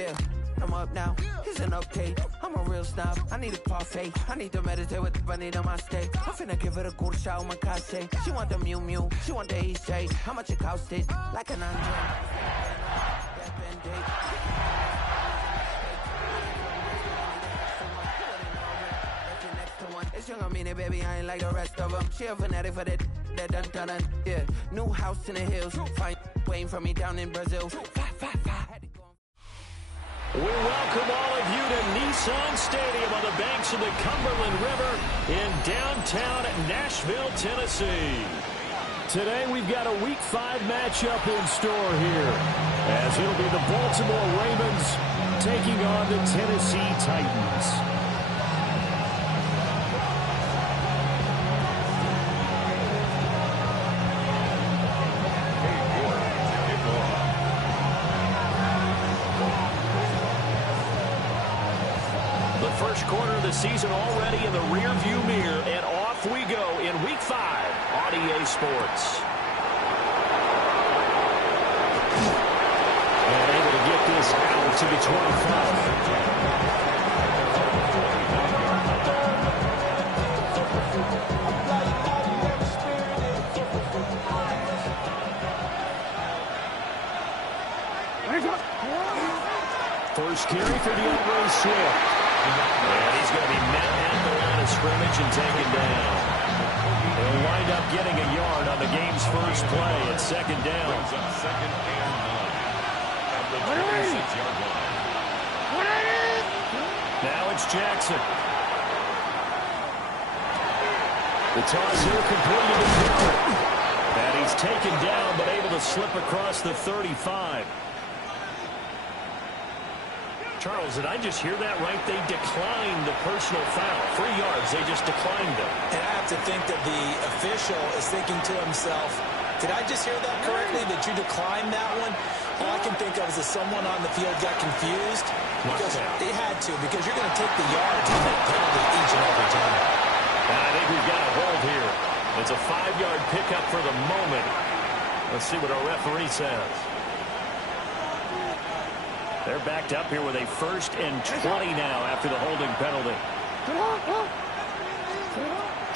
Yeah, I'm up now. It's an update. I'm a real snob. I need a parfait. I need to meditate with the bunny on my steak. I'm finna give it a good shot on my case. She want the Mew Mew. She want the East J. How much it costed? Like an Andre. It's young, I mean it, baby, I ain't like the rest of them. She a fanatic for that dun. Yeah, new house in the hills. Fine, waiting for me down in Brazil. We welcome all of you to Nissan Stadium on the banks of the Cumberland River in downtown Nashville, Tennessee. Today we've got a Week 5 matchup in store here, as it'll be the Baltimore Ravens taking on the Tennessee Titans. First quarter of the season already in the rearview mirror, and off we go in Week 5 on EA Sports. And able to get this out to the 25. First carry for DeAndre Swift. And he's going to be met at the line of scrimmage and taken down. He'll wind up getting a yard on the game's first play at second down. Second and 9 at the 26-yard line. Now it's Jackson. The toss here completed to Miller. And he's taken down but able to slip across the 35. Charles, did I just hear that right? They declined the personal foul. 3 yards, they just declined them. And I have to think that the official is thinking to himself, did I just hear that correctly, that you declined that one? All I can think of is that someone on the field got confused. Because they had to, because you're going to take the yards on that penalty each and every time. And I think we've got a hold here. It's a 5-yard pickup for the moment. Let's see what our referee says. They're backed up here with a 1st and 20 now after the holding penalty.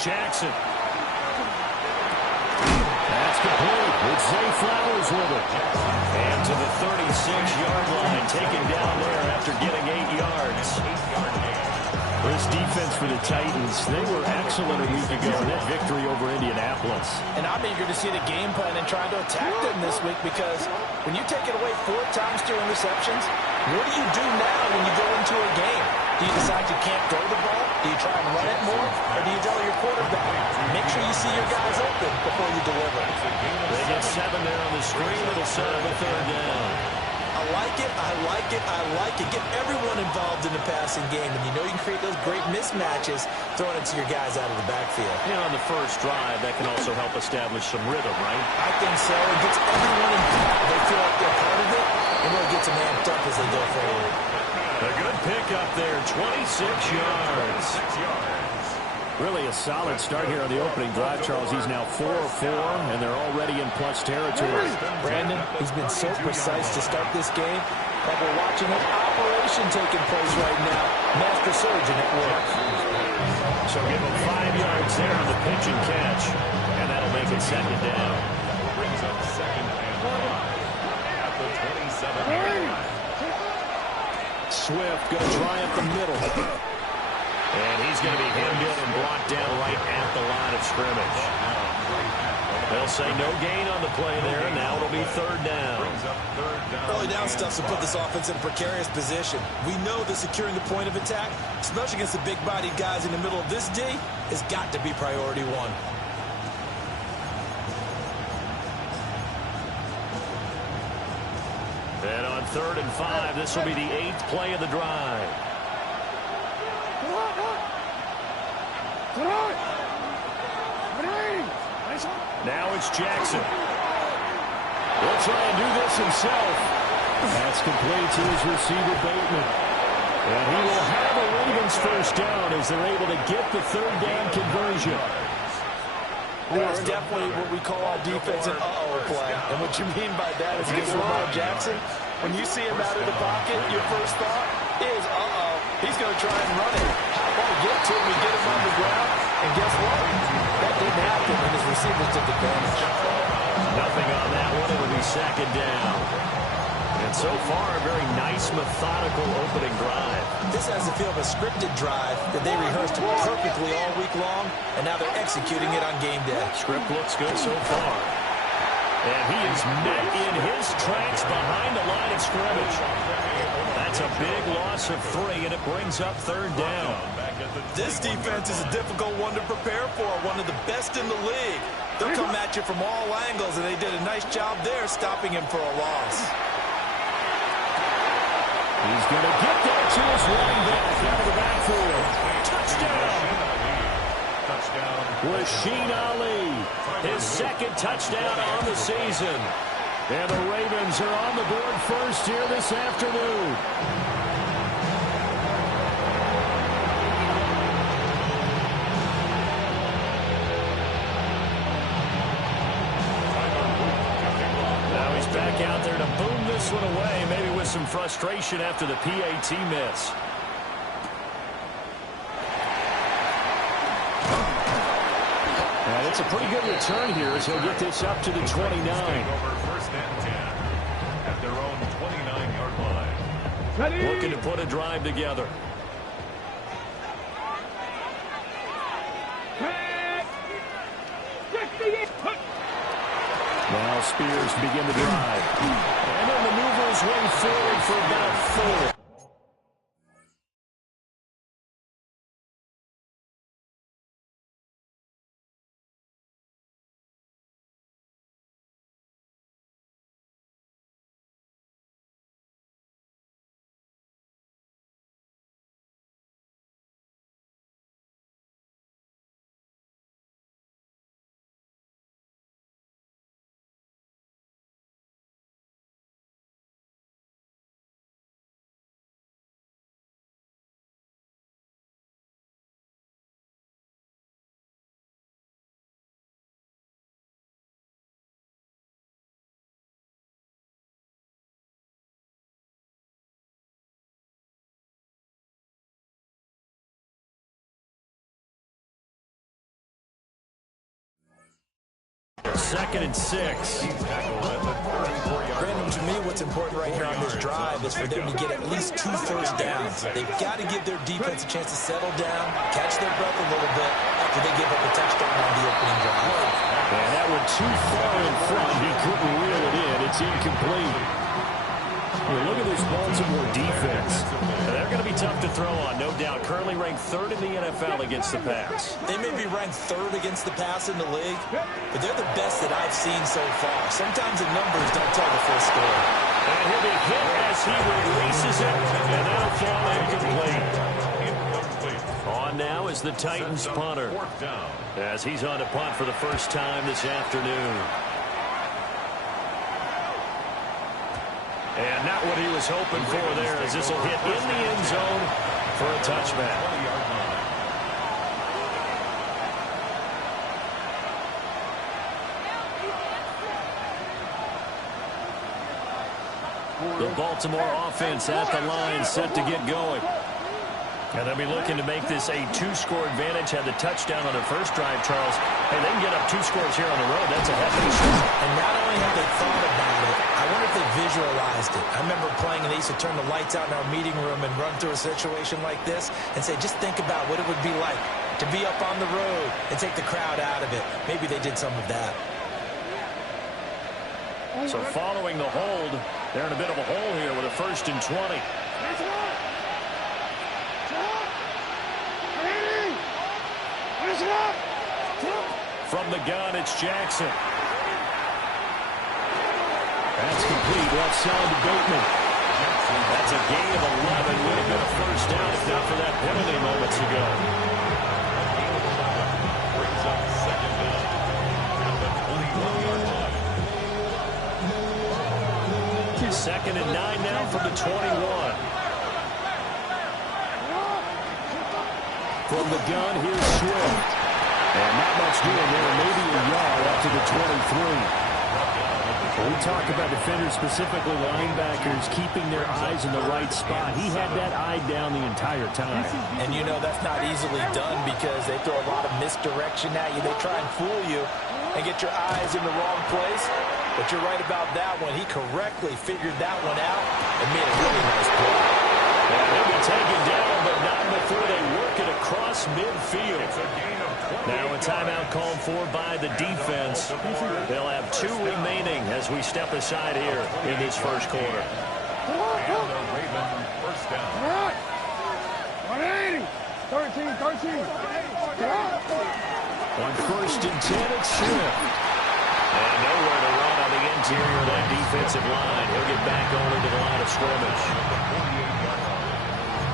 Jackson. That's complete. It's Zay Flowers with it. And to the 36-yard line, taken down there after getting 8 yards. This defense for the Titans, they were excellent a week ago in that victory over Indianapolis. And I'm eager to see the game plan and trying to attack them this week, because when you take it away 4 times through interceptions, what do you do now when you go into a game? Do you decide you can't throw the ball? Do you try and run it more? Or do you tell your quarterback, make sure you see your guys open before you deliver? They get 7 there on the screen. It'll set up a 3rd down. I like it, I like it, I like it. Get everyone involved in the passing game. And you know you can create those great mismatches throwing it to your guys out of the backfield. And on the first drive, that can also help establish some rhythm, right? I think so. It gets everyone involved. They feel like they're part of it, and really gets them amped up as they go forward. A good pickup there, 26 yards. Really a solid start here on the opening drive, Charles. He's now 4 of 4, and they're already in plus territory. Brandon, he's been so precise to start this game, but we're watching an operation taking place right now. Master surgeon at work. So give him 5 yards there on the pitch and catch, and that'll make it second down. Brings up second and 1 at the 27-yard line. Swift going to try up the middle. And he's going to be hemmed in and blocked down right at the line of scrimmage. They'll say no gain on the play there. Now it'll be 3rd down. Early down stuff to put this offense in a precarious position. We know that securing the point of attack, especially against the big-bodied guys in the middle of this D, has got to be priority 1. And on 3rd and 5, this will be the 8th play of the drive. Now it's Jackson. He'll try and do this himself. That's complete to his receiver, Bateman. And he will have a Ravens first down as they're able to get the 3rd down conversion. That's definitely what we call our defense an uh-oh play. And what you mean by that is against Lamar Jackson, When you see him out of the pocket, your first thought is, uh-oh, he's going to try and run it. How about we get to him, we get him on the ground, and guess what? That didn't happen, and his receivers took advantage. Nothing on that one. It'll be second down. And so far, a very nice, methodical opening drive. This has the feel of a scripted drive that they rehearsed perfectly all week long, and now they're executing it on game day. Script looks good so far. And he is met in his tracks behind the line of scrimmage. That's a big loss of 3, and it brings up third down. This defense is a difficult one to prepare for, one of the best in the league. They'll come at you from all angles, and they did a nice job there stopping him for a loss. He's going to get that to his running back out of the backfield. Touchdown. Rasheen Ali. His second touchdown on the season. And the Ravens are on the board first here this afternoon. Now he's back out there to boom this one away, maybe with some frustration after the PAT miss. And it's a pretty good return here as he'll get this up to the 29. Over first and 10 at their own 29-yard line. Ready? Looking to put a drive together. Now Spears begin the drive. And he'll maneuver his way forward for about 4. Second and 6. Brandon, to me, what's important right here on this drive is for them to get at least 2 first downs. They've got to give their defense a chance to settle down, catch their breath a little bit after they give up a touchdown on the opening drive. And that one too far in front. He couldn't reel it in. It's incomplete. Well, look at this Baltimore defense. They're going to be tough to throw on, no doubt. Currently ranked 3rd in the NFL against the pass. They may be ranked 3rd against the pass in the league, but they're the best that I've seen so far. Sometimes the numbers don't tell the full story. And he'll be hit as he releases it, and that'll fall incomplete. On now is the Titans punter, as he's on to punt for the first time this afternoon. And not what he was hoping for there, as this will hit in the end zone for a touchback. The Baltimore offense at the line, set to get going. And they'll be looking to make this a 2-score advantage. Had the touchdown on their first drive, Charles. Hey, they can get up 2 scores here on the road. That's a heck of a shot. And not only have they thought about it, I wonder if they visualized it. I remember playing, and they used to turn the lights out in our meeting room and run through a situation like this and say, just think about what it would be like to be up on the road and take the crowd out of it. Maybe they did some of that. So following the hold, they're in a bit of a hole here with a 1st and 20. From the gun, it's Jackson. That's complete. Left side to Bateman. That's a gain of 11. Would have been a first down if not for that penalty moments ago. Brings up second down at the 21-yard line. 2nd and 9 now from the 21. From the gun, here's Swift. And not much doing there. Maybe a yard up to the 23. When we talk about defenders, specifically linebackers, keeping their eyes in the right spot. He had that eye down the entire time. And you know that's not easily done because they throw a lot of misdirection at you. They try and fool you and get your eyes in the wrong place. But you're right about that one. He correctly figured that one out and made a really nice play. And they'll be taken down, but not before they work it across midfield. Now a timeout called for by the defense. They'll have 2 remaining as we step aside here in this first quarter. And the Ravens first down. 180. 13. On 1st and 10, it's Smith. And nowhere to run on the interior of that defensive line. He'll get back over to the line of scrimmage.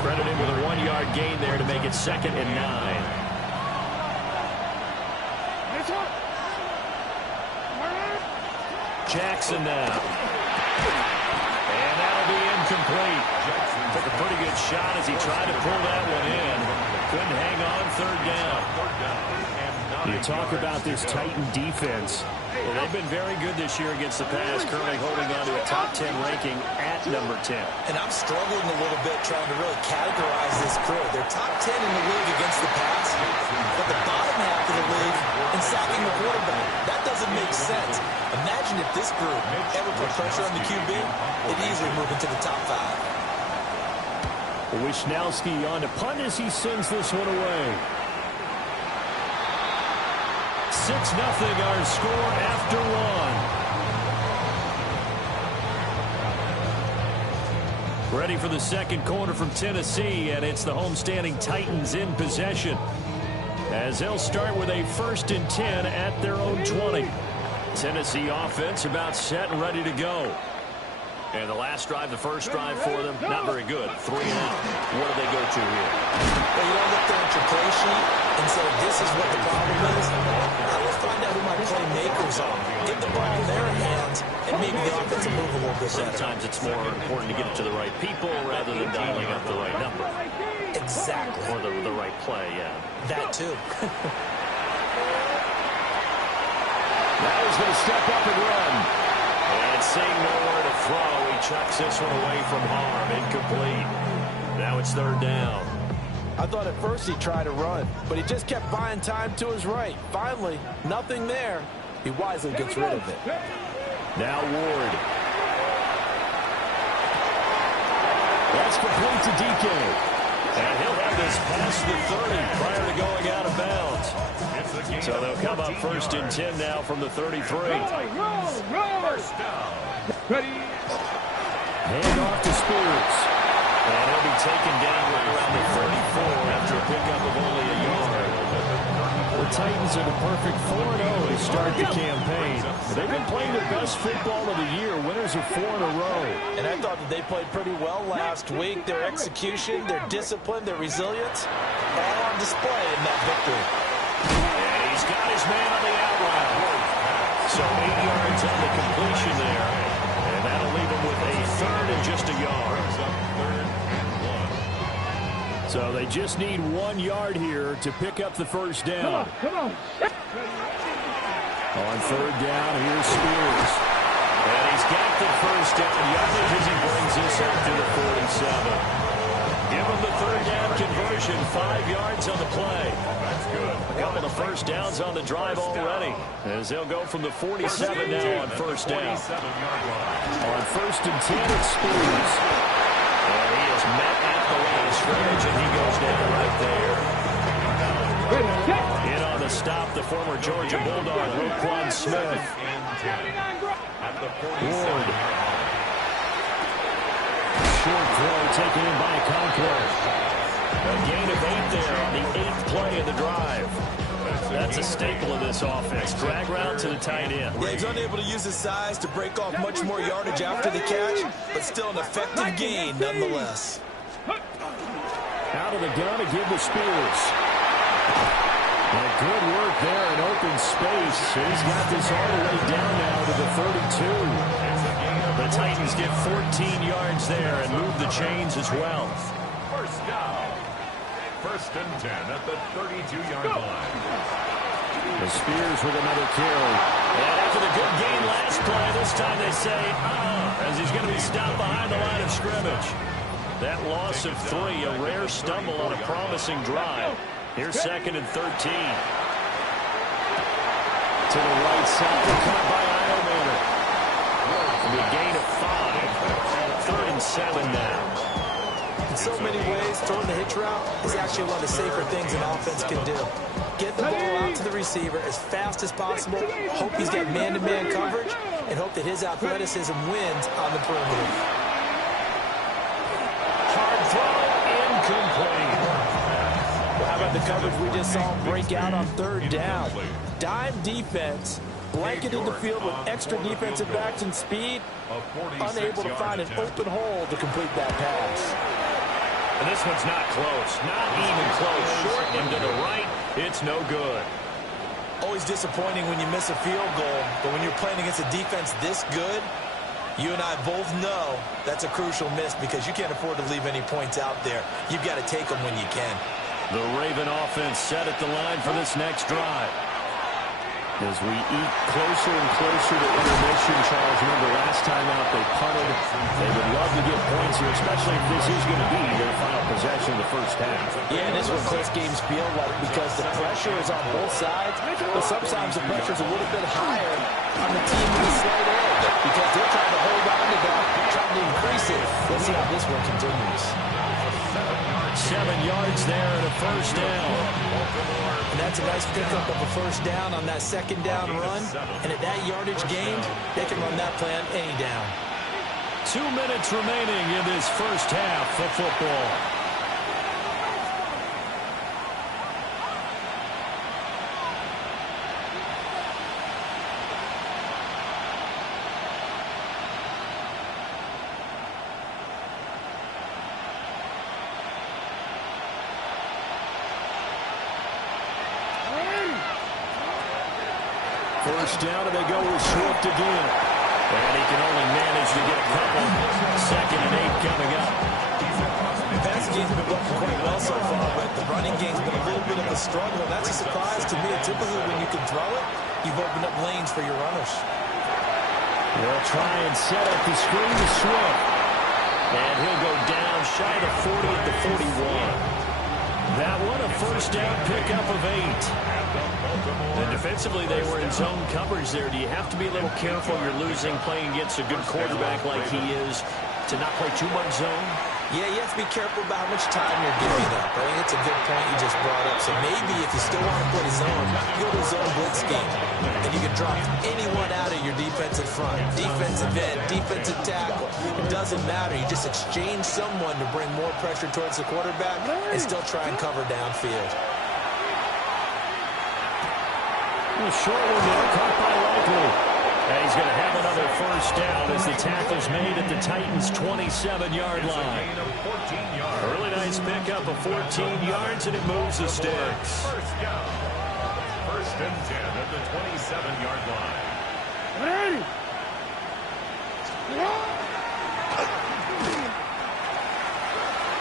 Credit him with a 1-yard gain there to make it 2nd and 9. Jackson now. And that'll be incomplete. Took a pretty good shot as he tried to pull that one in. Couldn't hang on 3rd down. You talk about this Titan defense. Well, they've been very good this year against the pass, currently holding on to a top 10 ranking at number 10. And I'm struggling a little bit trying to really categorize this crew. They're top 10 in the league against the pass, but the bottom half of the league in sacking the quarterback. That doesn't make sense. Imagine if this group ever put pressure on the QB, they'd easily move into the top 5. Wishnowski on to punt as he sends this one away. 6-0 our score after 1. Ready for the second quarter from Tennessee, and it's the homestanding Titans in possession, as they'll start with a 1st and 10 at their own 20. Tennessee offense about set and ready to go. And the last drive, the first drive for them, not very good. 3 and out. What do they go to here? Well, you don't look down at your play sheet and say, this is what the problem is. Let's find out who my playmakers are. Get the ball in their hands, and maybe the offense will move a little bit better. Sometimes it's more important to get it to the right people rather than dialing up the right number. Exactly. Or the right play, yeah. That, too. Now he's going to step up and run. And seeing nowhere to throw, he chucks this one away from harm. Incomplete. Now it's 3rd down. I thought at first he'd try to run, but he just kept buying time to his right. Finally, nothing there. He wisely gets rid of it. Now Ward. That's complete to DK. And he'll have this past the 30 prior to going out of bounds. So they'll come up 1st and 10 now from the 33. First down. Hand off to Spears. And he'll be taken down right around the 34 after a pickup of only a yard. The Titans are the perfect 4-0 to start the campaign. They've been playing the best football of the year. Winners of 4 in a row. And I thought that they played pretty well last week. Their execution, their discipline, their resilience, all on display in that victory. And he's got his man on the outroute. So 8 yards on the completion there. And that'll leave him with a 3rd and just a yard. So they just need 1 yard here to pick up the first down. Come on. On 3rd down, here's Spears. And he's got the first down yardage as he brings this up to the 47. Give him the 3rd down conversion, 5 yards on the play. That's good. A couple of first downs on the drive already, as they'll go from the 47 now on 1st down. On 1st and 10, it's Spears. And he is met at the line of scrimmage, and he goes down right there. In on the stop, the former Georgia Bulldog, Roquan Smith. Ward. Short throw taken in by Conklin. A gain of 8 there on the 8th play of the drive. That's a staple of this offense. Drag route to the tight end. Yeah, he's unable to use his size to break off much more yardage after the catch, but still an effective gain nonetheless. Out of the gun to give to Spears. And good work there in open space. He's got this all the way down now to the 32. The Titans get 14 yards there and move the chains as well. First down. 1st and 10 at the 32-yard line. The Spears with another carry. And after the good gain last play, this time they say, as he's going to be stopped behind the line of scrimmage. That loss of 3, a rare stumble on a promising drive. Here's 2nd and 13. To the right side, caught by Idleman. A gain of 5. 3rd and 7 now. In so many ways, throwing the hitch route is actually one of the safer things an offense can do. Get the ball out to the receiver as fast as possible, hope he's got man-to-man coverage, and hope that his athleticism wins on the perimeter. Hard throw, incomplete. Well, how about the coverage we just saw him break out on 3rd down? Dime defense, blanketed the field with extra defensive backs and speed, unable to find an open hole to complete that pass. And this one's not close. Not even close. Short and to the right. It's no good. Always disappointing when you miss a field goal, but when you're playing against a defense this good, you and I both know that's a crucial miss because you can't afford to leave any points out there. You've got to take them when you can. The Raven offense set at the line for this next drive. As we eat closer and closer to intermission, Charles, remember last time out they punted. They would love to get points here, especially if this is going to be their final possession of the first half. Yeah, and this is what close games feel like because the pressure is on both sides, but sometimes the pressure is a little bit higher on the team with the slight edge because they're trying to hold on to that, trying to increase it. Let's see how this one continues. 7 yards there and a first down. And that's a nice pickup of a first down on that 2nd down run. And at that yardage gained, they can run that play on any down. 2 minutes remaining in this first half of football. First down, and they go with Swift again. And he can only manage to get a couple. 2nd and 8 coming up. The passing game's been working quite well so far, but the running game's been a little bit of a struggle. That's a surprise to me. Typically, when you can throw it, you've opened up lanes for your runners. They'll try and set up the screen to Swift. And he'll go down shy of the 40 at the 41. That one a first down pickup of 8. And defensively, they were in zone coverage there. Do you have to be a little careful? You're losing playing against a good quarterback like he is to not play too much zone? Yeah, you have to be careful about how much time you're giving up. I think it's a good point you just brought up. So maybe if you still want to play zone, you go to a zone blitz scheme. And you can drop anyone out of your defensive front. Defensive end, defensive tackle. It doesn't matter. You just exchange someone to bring more pressure towards the quarterback and still try and cover downfield. A short one there, caught by Likely. And he's going to have another first down as the tackle's made at the Titans' 27-yard line. Really nice pickup of 14 yards, and it moves the sticks. First down. 1st and 10 at the 27-yard line.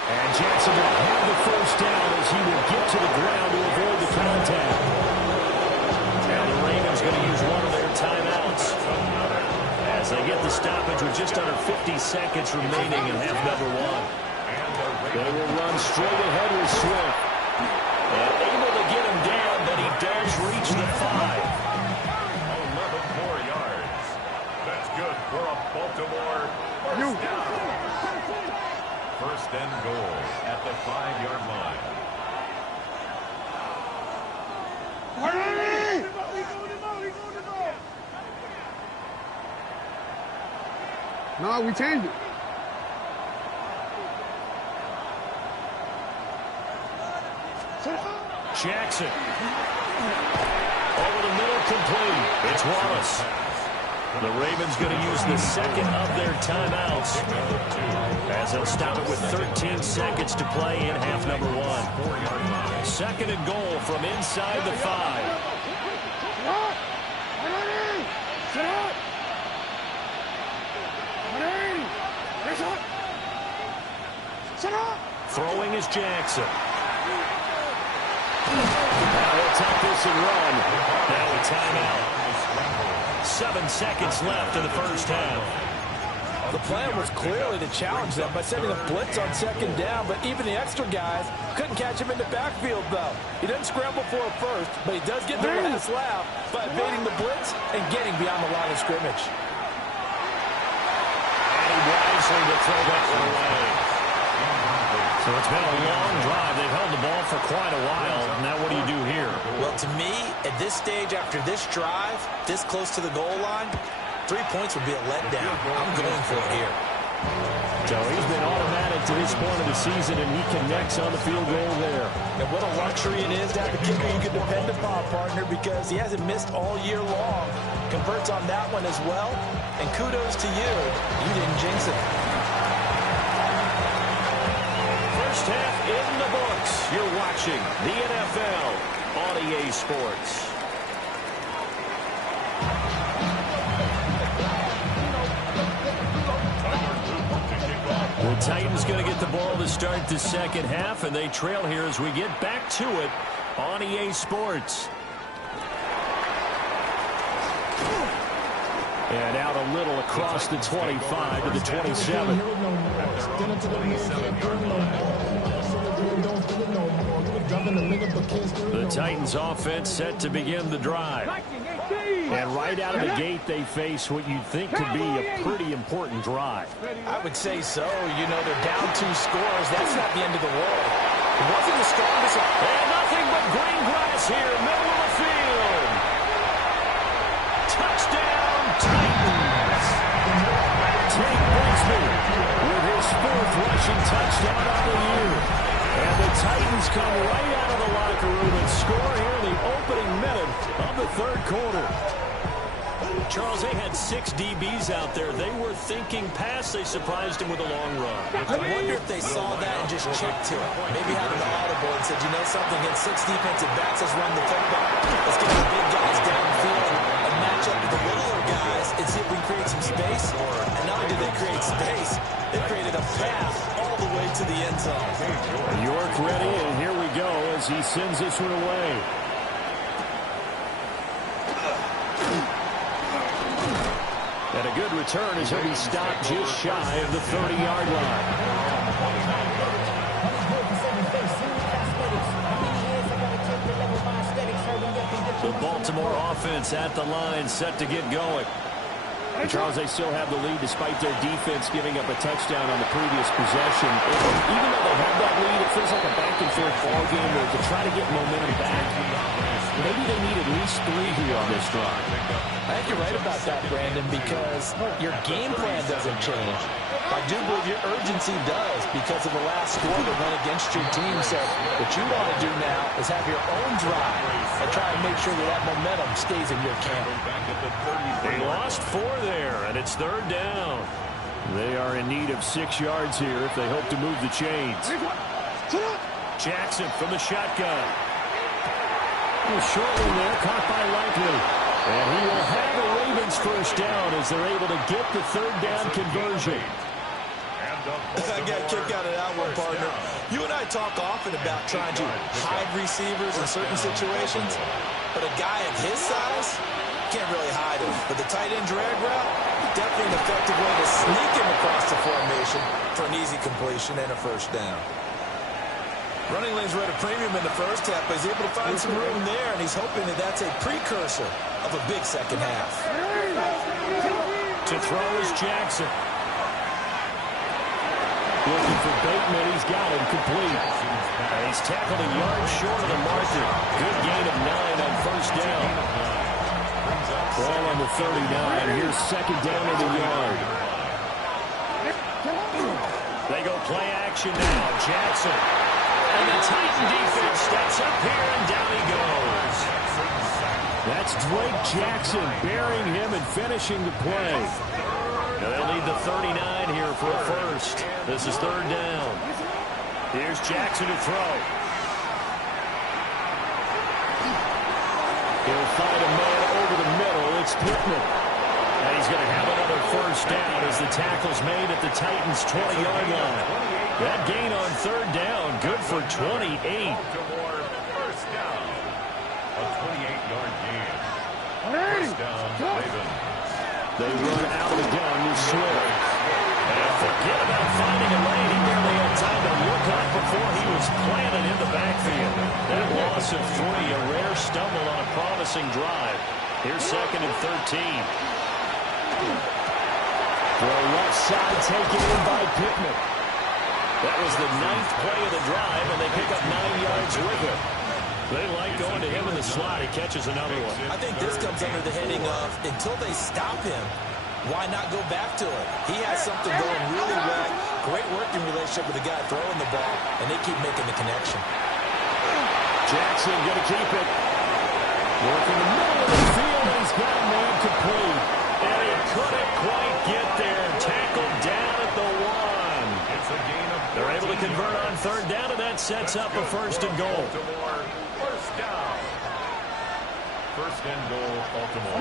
And Jackson will have the first down as he will get to the ground to avoid the contact. Now the Ravens going to use one of their timeouts as they get the stoppage with just under 50 seconds remaining in half number 1. They will run straight ahead with Swift. And able to get him down, but he does reach the 5. 11 more yards. That's good for a Baltimore first down. 1st and goal at the 5-yard line. No, we changed it. Jackson. Over the middle, complete. It's Wallace. The Ravens going to use the 2nd of their timeouts as they'll stop it with 13 seconds to play in half number 1. 2nd and goal from inside the 5. Throwing is Jackson. Now he'll tuck this and run. Now a timeout. 7 seconds left in the first half. The plan was clearly to challenge them by sending a blitz on second down, but even the extra guys couldn't catch him in the backfield, though. He doesn't scramble for a first, but he does get the last laugh by evading the blitz and getting beyond the line of scrimmage. And he wisely to throw that one away. So it's been a long drive. They've held the ball for quite a while. Now what do you do here? Well, to me, at this stage, after this drive, this close to the goal line, 3 points would be a letdown. I'm going for it here. So he's been automatic to this point of the season, and he connects on the field goal there. And what a luxury it is to have a kicker you can depend upon, partner, because he hasn't missed all year long. Converts on that one as well, and kudos to you. You didn't jinx it. First half in the books. You're watching the NFL on EA Sports. The Titans going to get the ball to start the second half, and they trail here as we get back to it on EA Sports. And out a little across the 25 to the 27. The Titans offense set to begin the drive. And right out of the gate, they face what you'd think could be a pretty important drive. I would say so. You know, they're down 2 scores. That's not the end of the world. It wasn't the strongest. And nothing but green grass here, middle of the field. Touchdown, Titans. Tate Brinsby with his 4th rushing touchdown of the year. And the Titans come right out of the locker room and score here in the opening minute of the 3rd quarter. Charles, they had 6 DBs out there. They were thinking pass. They surprised him with a long run. I wonder if they saw that and just checked to it. Maybe had an audible and said, you know something, against 6 defensive backs, let's run the football. Let's get the big guys downfield and match up with the littler guys and see if we can create some space. And not only did they create space, they created a path all the way to the end zone. York ready, and here we go as he sends this one away. And a good return as he'll be stopped just shy of the 30-yard line. The Baltimore offense at the line, set to get going. And Charles, they still have the lead despite their defense giving up a touchdown on the previous possession. And even though they have that lead, it feels like a back-and-forth ball game where to try to get momentum back, maybe they need at least 3 here on this drive. I think you're right about that, Brandon, because your game plan doesn't change. I do believe your urgency does because of the last score that went against your team. So what you want to do now is have your own drive and try and make sure that that momentum stays in your camp. They lost 4 there, and it's 3rd down. They are in need of 6 yards here if they hope to move the chains. Jackson from the shotgun. Shortly there, caught by Likely. And he will have a Ravens first down as they're able to get the 3rd down conversion. I got a kick out of that one, partner. You and I talk often about trying to hide receivers in certain situations, but a guy at his size can't really hide him. But the tight end drag route, definitely an effective way to sneak him across the formation for an easy completion and a first down. Running lanes were at a premium in the first half, but he's able to find some room there, and he's hoping that that's a precursor of a big second half. To throw is Jackson. Looking for Bateman. He's got him complete. And he's tackled a yard short of the marker. Good gain of 9 on first down. Ball on the 39. Here's 2nd down in the yard. They go play action now. Jackson. And the Titan defense steps up here, and down he goes. That's Drake Jackson burying him and finishing the play. Now they'll need the 39 here for a first. This is 3rd down. Here's Jackson to throw. He'll find a man over the middle. It's Pittman. And he's going to have another first down as the tackle's made at the Titans' 20-yard line. That gain on 3rd down, good for 28. A 28-yard gain. First down, Ravens. They run out of the gun with Swift. And forget about finding a lane. He barely had time to look up before he was planted in the backfield. That loss of 3, a rare stumble on a promising drive. Here's 2nd and 13. Throw left side taken in by Pittman. That was the 9th play of the drive, and they pick up 9 yards with it. They like going to him in the slot. He catches another one. I think this comes under the heading of until they stop him, why not go back to it? He has something going really well. Great working relationship with the guy throwing the ball, and they keep making the connection. Jackson going to keep it. Working the middle of the field, and he's got a man complete. And he couldn't quite get there. Tackled down at the 1. It's a gain of 14. They're able to convert on 3rd down, and that sets up a 1st and goal. Baltimore, first down. 1st and goal, Baltimore.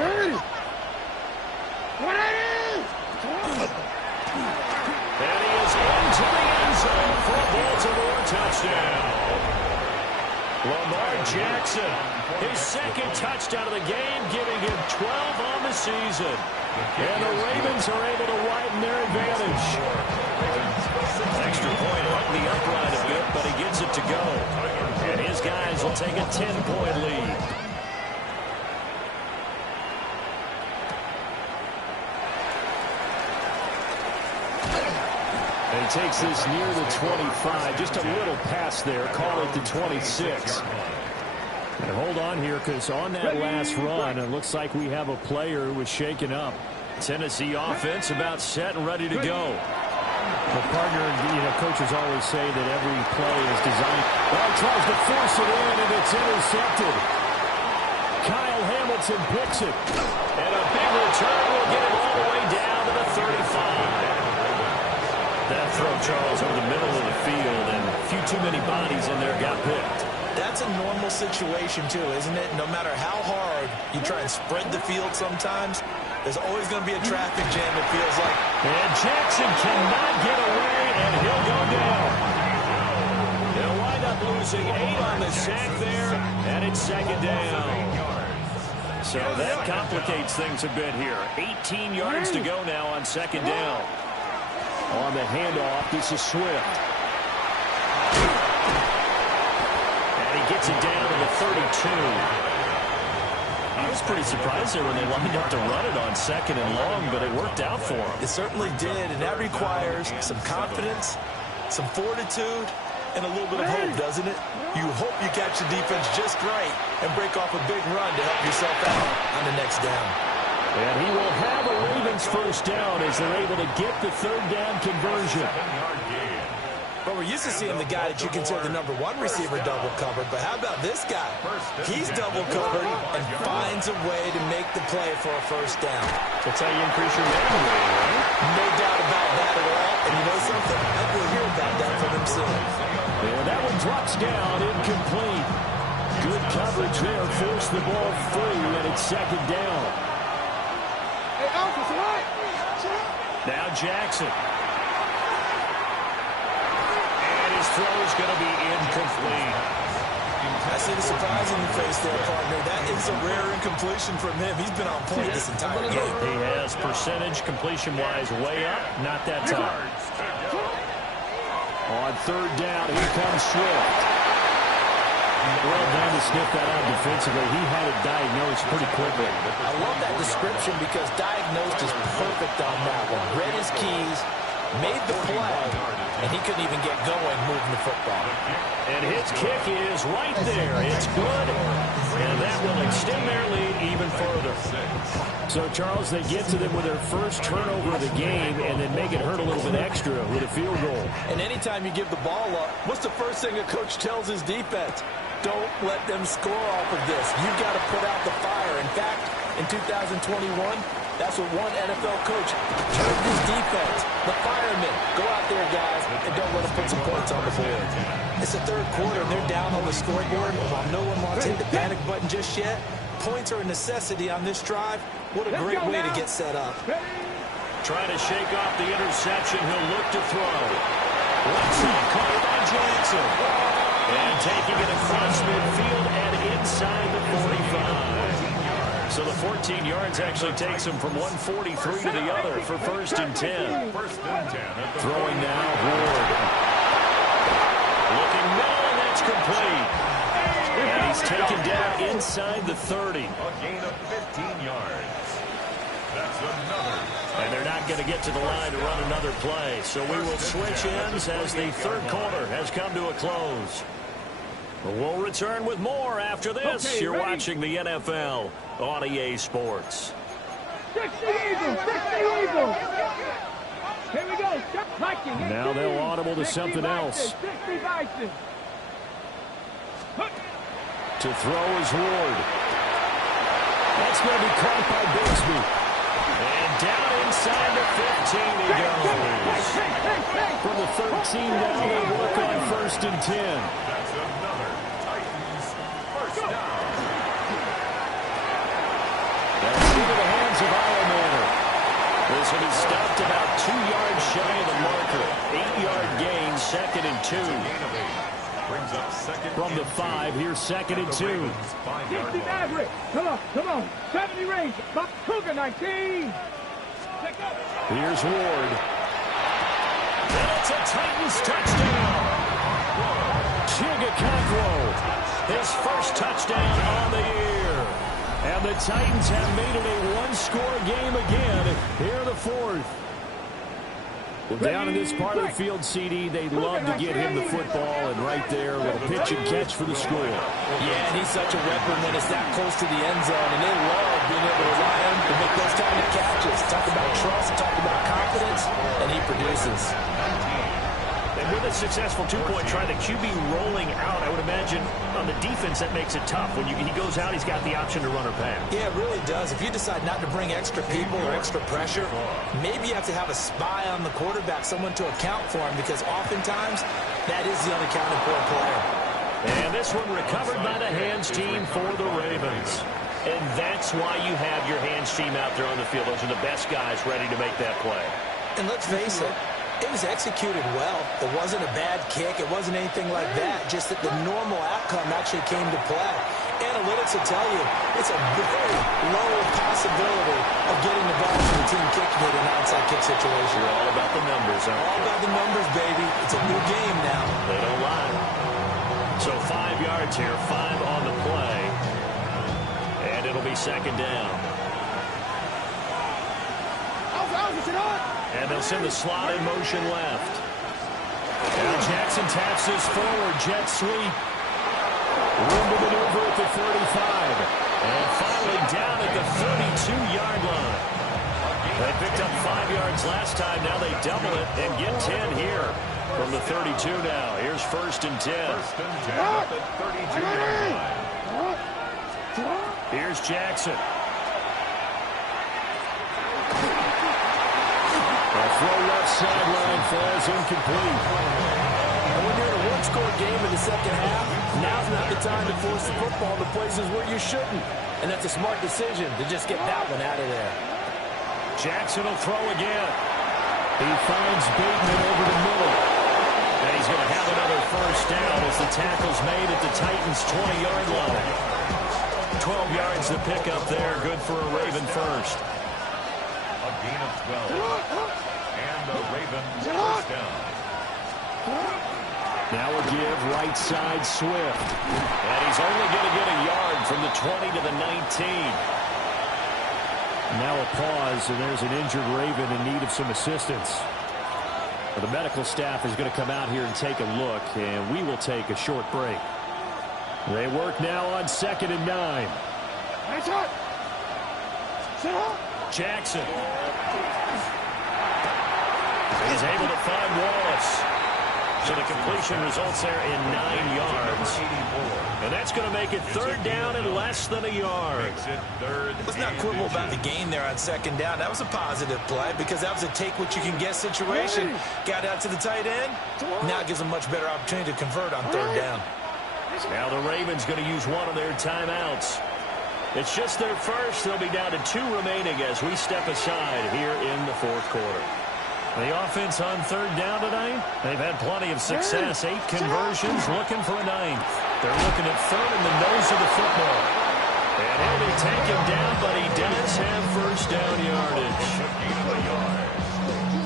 And he is into the end zone for a Baltimore touchdown. Lamar Jackson, his 2nd touchdown of the game, giving him 12 on the season. And the Ravens are able to widen their advantage. Extra point hung the upright a bit, but he gets it to go. And his guys will take a 10-point lead. And he takes this near the 25. Just a little pass there. Call it the 26. And hold on here, because on that last run, it looks like we have a player who was shaken up. Tennessee offense about set and ready to go. The partner, coaches always say that every play is designed. Well, tries to force it in, and it's intercepted. Kyle Hamilton picks it. And a big return will get him all the way down to the 35. That throw, Charles, over the middle of the field, and a few too many bodies in there got picked. That's a normal situation, too, isn't it? No matter how hard you try and spread the field sometimes, there's always going to be a traffic jam, it feels like. And Jackson cannot get away, and he'll go down. They'll wind up losing 8 on the sack there, and it's 2nd down. So that complicates things a bit here. 18 yards to go now on 2nd down. On the handoff, this is Swift. And he gets it down to the 32. I was pretty surprised there when they lined up to run it on 2nd and long, but it worked out for him. It certainly did, and that requires some confidence, some fortitude, and a little bit of hope, doesn't it? You hope you catch the defense just right and break off a big run to help yourself out on the next down. And he will have a Ravens 1st down as they're able to get the 3rd down conversion. 7-yard gain. But we're used to seeing the guy that you consider the #1 receiver double covered. But how about this guy? He's double covered and finds a way to make the play for a 1st down. That's how you increase your Madden rating, right? No doubt about that at all. And you know something? I will hear about that from him soon. And that one drops down, incomplete. Good coverage there, forced the ball free, and it's 2nd down. Now Jackson. And his throw is going to be incomplete. I see the surprise in your face there, partner. That is a rare incompletion from him. He's been on point this entire game. He has percentage completion-wise way up. Not that time. On 3rd down, here comes Swift. Well done to sniff that out defensively. He had it diagnosed pretty quickly. I love that description because diagnosed is perfect on that one. Read his keys, made the play, and he couldn't even get going moving the football. And his kick is right there. It's good, and that will extend their lead even further. So, Charles, they get to them with their first turnover of the game and then make it hurt a little bit extra with a field goal. And anytime you give the ball up, what's the first thing a coach tells his defense? Don't let them score off of this. You've got to put out the fire. In fact, in 2021, that's what one NFL coach told his defense. The firemen, go out there, guys, and don't let them put some points on the board. It's the 3rd quarter, and they're down on the scoreboard. While no one wants to hit the panic button just yet, points are a necessity on this drive. What a great way to get set up. Trying to shake off the interception. He'll look to throw. Left side caught by Jackson. And taking it across midfield and inside the 45. So the 14 yards actually takes him from 143 to the other for 1st and 10. Throwing now, Ward. Looking middle, and that's complete. And he's taken down inside the 30. A gain of 15 yards. That's another. And they're not going to get to the line to run another play. So we will switch ends as the third quarter has come to a close. We'll return with more after this. Okay, You're ready? watching the NFL on EA Sports. 60 Eagles! 60 Eagles! Here we go. Viking, Now they'll audible to something else. 60 Vikings. To throw is Ward. That's going to be caught by Bigsby. And down inside the 15 he goes. From the 13 now they work on 1st and 10. That's another Titans first down. That's into the hands of Manor. This will be stopped about 2 yards shy of the marker. 8-yard gain, 2nd and 2. Brings up second From the and 5, here's 2nd and 2. 60 Maverick. Come on. 70 range. Cougar 19. Here's Ward. And it's a Titans touchdown. Chigakakwo. His first touchdown on the year. And the Titans have made it a one-score game again here in the 4th. Well, down in this part of the field, CD, they'd love to get him the football, and right there, a little pitch and catch for the score. Yeah, and he's such a weapon when it's that close to the end zone, and they love being able to rely on him to make those kind of catches. Talk about trust, talk about confidence, and he produces. And with a successful two-point try, the QB rolling out, I would imagine on the defense that makes it tough. When he goes out, he's got the option to run or pass. Yeah, it really does. If you decide not to bring extra people or extra pressure, maybe you have to have a spy on the quarterback, someone to account for him, because oftentimes that is the unaccounted for player. And this one recovered by the hands team for the Ravens. And that's why you have your hands team out there on the field. Those are the best guys ready to make that play. And let's face it, it was executed well. It wasn't a bad kick. It wasn't anything like that. Just that the normal outcome actually came to play. Analytics will tell you it's a very low possibility of getting the ball to the team kicking it in an outside kick situation. You're all about the numbers, huh? All about the numbers, baby. It's a new game now. They don't lie. So 5 yards here, 5 on the play. And it'll be 2nd down. And they'll send the slot in motion left. Now Jackson taps this forward, jet sweep. Room to maneuver at the 35. And finally down at the 32-yard line. They picked up 5 yards last time. Now they double it and get 10 here from the 32 now. Here's 1st and 10. 1st and 10 at the 32-yard line. Here's Jackson. Throw left sideline falls incomplete. And when you're in a one-score game in the second half, now's not the time to force the football to places where you shouldn't. And that's a smart decision to just get that one out of there. Jackson will throw again. He finds Bateman over the middle. And he's going to have another first down as the tackle's made at the Titans' 20-yard line. 12 yards to pick up there. Good for a Raven first. A gain of 12. And the Ravens first down. Now a give right side Swift. And he's only going to get a yard from the 20 to the 19. Now a pause, and there's an injured Raven in need of some assistance. Well, the medical staff is going to come out here and take a look, and we will take a short break. They work now on 2nd and 9. Jackson. He's able to find Wallace. So the completion results there in 9 yards. And that's going to make it 3rd down and less than a yard. Let's not quibble about the gain there on 2nd down. That was a positive play because that was a take-what-you-can-get situation. Got out to the tight end. Now it gives them much better opportunity to convert on 3rd down. Now the Ravens going to use one of their timeouts. It's just their first. They'll be down to 2 remaining as we step aside here in the 4th quarter. The offense on third down tonight, they've had plenty of success. 8 conversions, looking for a 9th. They're looking at third in the nose of the football. And he'll be taken down, but he does have first down yardage.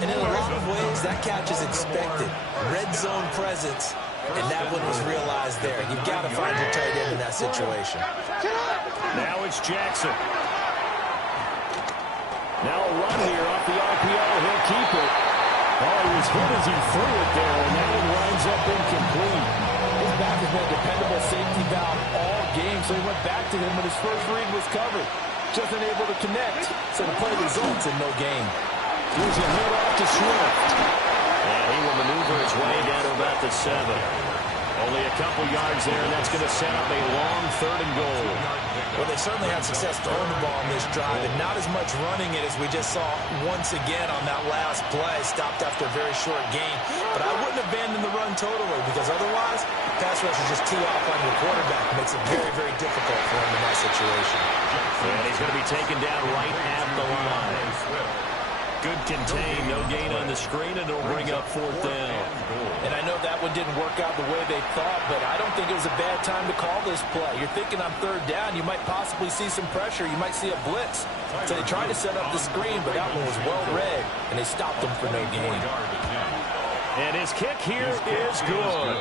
And in a lot of ways, that catch is expected. Red zone presence, and that one was realized there. You've got to find your tight end in that situation. Now it's Jackson. Now a run here off the RPO. He'll keep it. Oh, he was hit as he threw it there, and that one winds up incomplete. His back has been a dependable safety valve all game, so he went back to him when his first read was covered. Just unable to connect, so the play results in no gain. Here's a hit off to Swift. And he will maneuver his way down to about the 7. Only a couple yards there, and that's going to set up a long 3rd and goal. Well, they certainly had success throwing the ball on this drive, and not as much running it as we just saw once again on that last play. Stopped after a very short gain. But I wouldn't abandon the run totally, because otherwise, pass rush is just tee off on your quarterback. It makes it very, very difficult for him in that situation. And he's going to be taken down right at the line. Good contain, no gain on the screen, and it'll bring up 4th down. And I know that one didn't work out the way they thought, but I don't think it was a bad time to call this play. You're thinking on 3rd down, you might possibly see some pressure. You might see a blitz. So they tried to set up the screen, but that one was well read, and they stopped them for no gain. And his kick here is good.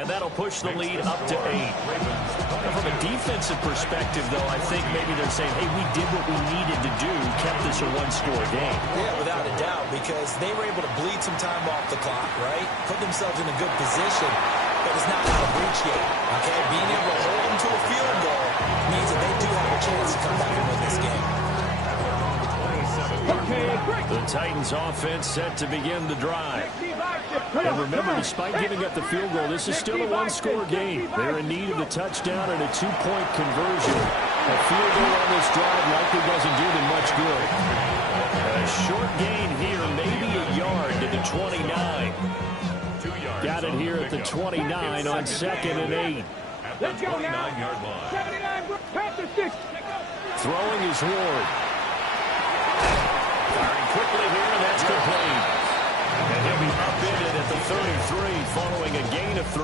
And that'll push the lead up to 8. Now, from a defensive perspective, though, I think maybe they're saying, hey, we did what we needed to do, kept this a 1-score game. Yeah, without a doubt, because they were able to bleed some time off the clock, right? Put themselves in a good position, but it's not out of reach yet, okay? Being able to hold them to a field goal means that they do have a chance to come back and win this game. The Titans offense set to begin the drive. And remember, despite giving up the field goal, this is still a 1-score game. They're in need of the touchdown and a 2-point conversion. A field goal on this drive likely doesn't do them much good. A short gain here, maybe a yard to the 29. Got it here at the 29 on 2nd and 8. Let's go now. 79, pass the 6. Throwing is Ward. Firing quickly here, and that's complete. And he'll be upended at the 33 following a gain of 3.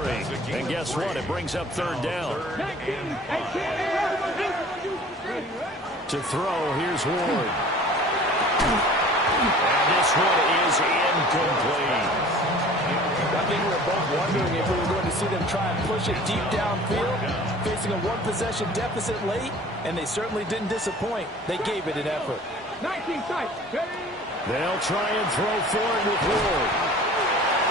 And guess what? It brings up 3rd down. 19, 18. To throw, here's Ward. And this one is incomplete. I think we were both wondering if we were going to see them try and push it deep downfield, facing a 1-possession deficit late, and they certainly didn't disappoint. They gave it an effort. 19 sight. They'll try and throw forward with Ward.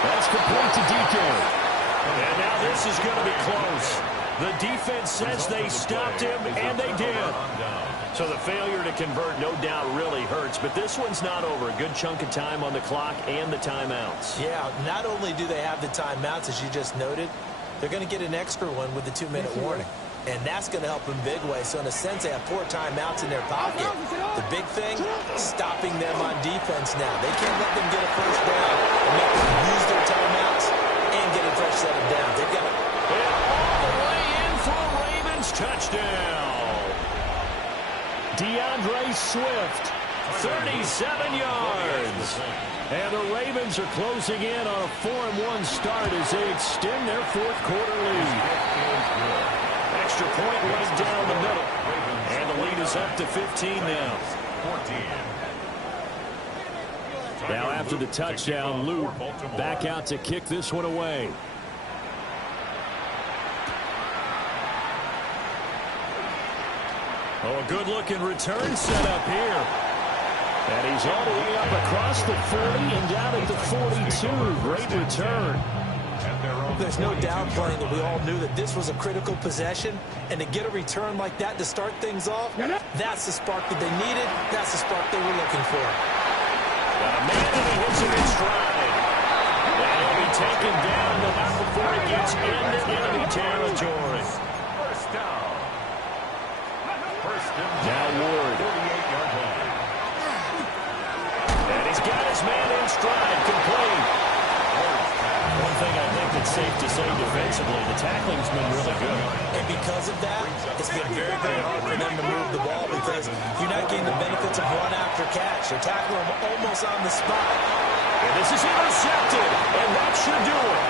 That's complete to DK. And now this is going to be close. The defense says they stopped him, and they did. So the failure to convert, no doubt, really hurts. But this one's not over. A good chunk of time on the clock and the timeouts. Yeah, not only do they have the timeouts, as you just noted, they're going to get an extra one with the 2-minute warning. And that's going to help in big way. So in a sense, they have 4 timeouts in their pocket. The big thing, stopping them on defense now. They can't let them get a first down and make them use their timeouts and get a fresh set of downs. They've got to... all the way in for a Ravens touchdown. DeAndre Swift, 37 yards. And the Ravens are closing in on a 4-1 start as they extend their 4th quarter lead. Extra point right down the middle. And the lead is up to 15 now. Now after the touchdown, Luke back out to kick this one away. Oh, a good-looking return set up here. And he's all the way up across the 40 and down at the 42. Great return. There's no downplaying that we all knew that this was a critical possession, and to get a return like that to start things off, that's the spark that they needed. That's the spark they were looking for. Got a man, and he hits him in stride. And he'll be taken down, but not before he gets into enemy territory. First down. Now Ward. And he's got his man in stride, complete. One thing I think that's safe to say defensively, the tackling's been really good. And because of that, it's been very, very hard for them to move the ball because you're not getting the benefits of run after catch. They're tackling them almost on the spot. And this is intercepted, and that should do it.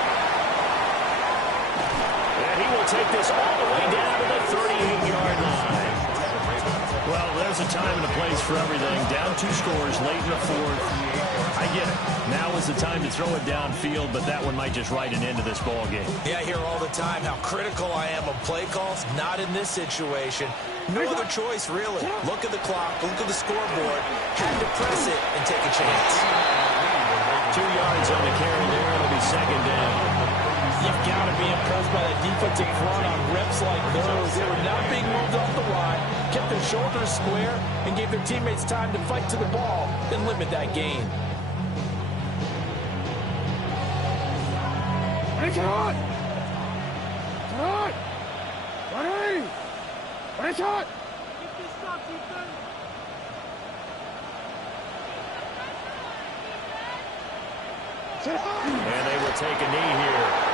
And he will take this all the way down to the 38-yard line. Well, there's a time and a place for everything. Down 2 scores late in the fourth. I get it. Now is the time to throw it downfield, but that one might just write an end to this ball game. Yeah, I hear all the time how critical I am of play calls. Not in this situation. No other choice, really. Look at the clock. Look at the scoreboard. Had to press it and take a chance. 2 yards on the carry there. It'll be second down. You've got to be impressed by the defensive front on reps like those. They were not being moved off the line, kept their shoulders square, and gave their teammates time to fight to the ball and limit that gain. It's hot! It's hot! Running! It's hot! And they will take a knee here.